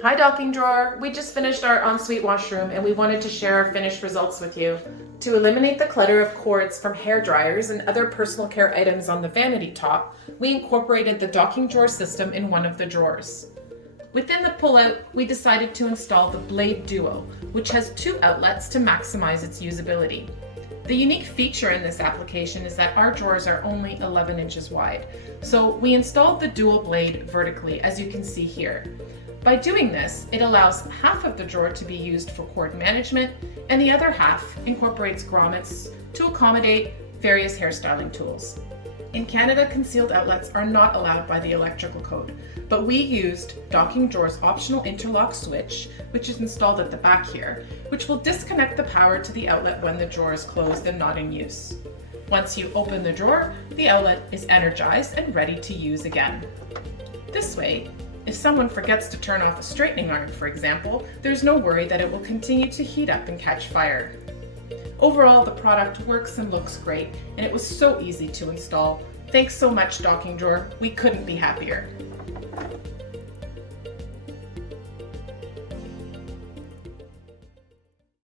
Hi docking drawer! We just finished our ensuite washroom and we wanted to share our finished results with you. To eliminate the clutter of cords from hair dryers and other personal care items on the vanity top, we incorporated the docking drawer system in one of the drawers. Within the pullout, we decided to install the Blade Duo, which has two outlets to maximize its usability. The unique feature in this application is that our drawers are only 11 inches wide, so we installed the dual blade vertically, as you can see here. By doing this, it allows half of the drawer to be used for cord management, and the other half incorporates grommets to accommodate various hairstyling tools. In Canada, concealed outlets are not allowed by the electrical code, but we used docking drawer's optional interlock switch, which is installed at the back here, which will disconnect the power to the outlet when the drawer is closed and not in use. Once you open the drawer, the outlet is energized and ready to use again. This way, if someone forgets to turn off a straightening iron, for example, there's no worry that it will continue to heat up and catch fire. Overall, the product works and looks great, and it was so easy to install. Thanks so much, docking drawer. We couldn't be happier.